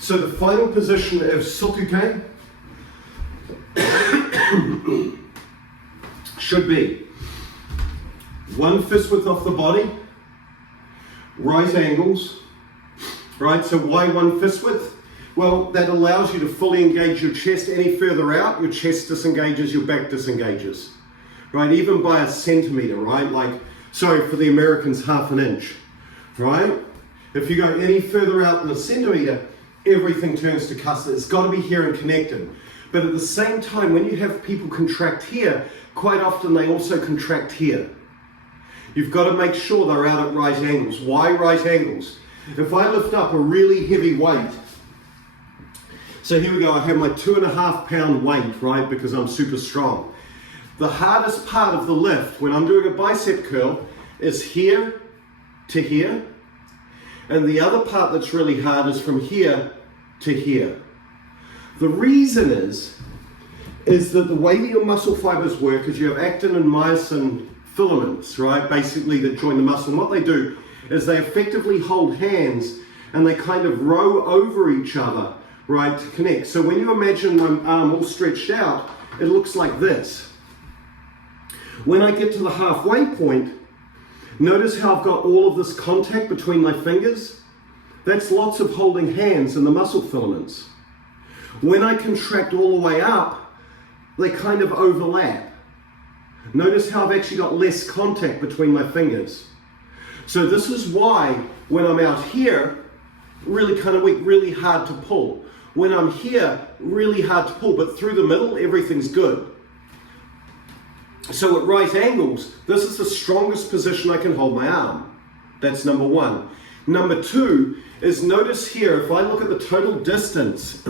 So the final position of Soto-uke should be one fist width off the body, right angles, right? So why one fist width? Well, that allows you to fully engage your chest. Any further out, your chest disengages, your back disengages, right? Even by a centimeter, right? Like, sorry, for the Americans, half an inch, right? If you go any further out than a centimeter, everything turns to custard. It's got to be here and connected. But at the same time, when you have people contract here, quite often they also contract here. You've got to make sure they're out at right angles. Why right angles? If I lift up a really heavy weight, so here we go, I have my 2.5 pound weight, right, because I'm super strong. The hardest part of the lift when I'm doing a bicep curl is here to here. And the other part that's really hard is from here to here. The reason is that the way that your muscle fibers work is you have actin and myosin filaments, right, basically that join the muscle. And what they do is they effectively hold hands and they kind of row over each other, right, to connect. So when you imagine my arm all stretched out, it looks like this. When I get to the halfway point, notice how I've got all of this contact between my fingers? That's lots of holding hands in the muscle filaments. When I contract all the way up, they kind of overlap. Notice how I've actually got less contact between my fingers. So this is why when I'm out here, really kind of weak, really hard to pull. When I'm here, really hard to pull, but through the middle, everything's good. So at right angles, this is the strongest position I can hold my arm. That's number one. Number two is notice here, if I look at the total distance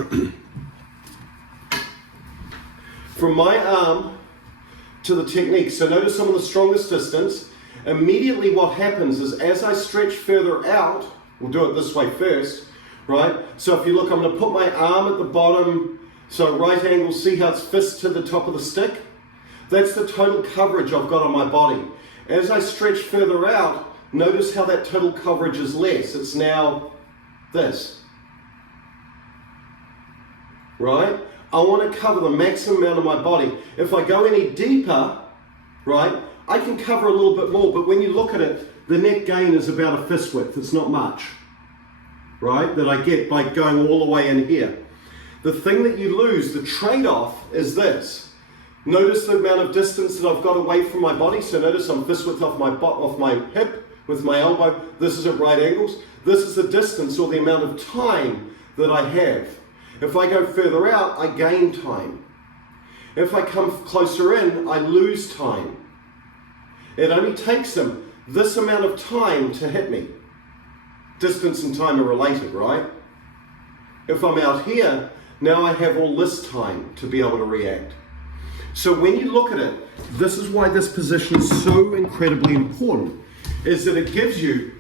from my arm to the technique, so notice some of the strongest distance, immediately what happens is as I stretch further out, we'll do it this way first, right? So if you look, I'm going to put my arm at the bottom, so right angle, see how it's fist to the top of the stick? That's the total coverage I've got on my body. As I stretch further out, notice how that total coverage is less. It's now this, right? I want to cover the maximum amount of my body. If I go any deeper, right, I can cover a little bit more, but when you look at it, the net gain is about a fist width. It's not much, right, that I get by going all the way in here. The thing that you lose, the trade-off, is this. Notice the amount of distance that I've got away from my body. So notice I'm fist width off my hip with my elbow. This is at right angles. This is the distance or the amount of time that I have. If I go further out, I gain time. If I come closer in, I lose time. It only takes them this amount of time to hit me. Distance and time are related, right? If I'm out here, now I have all this time to be able to react. So when you look at it, this is why this position is so incredibly important, is that it gives you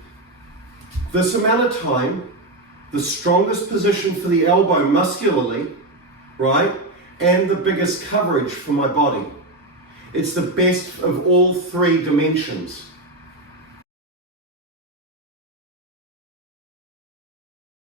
this amount of time, the strongest position for the elbow muscularly, right? And the biggest coverage for my body. It's the best of all three dimensions.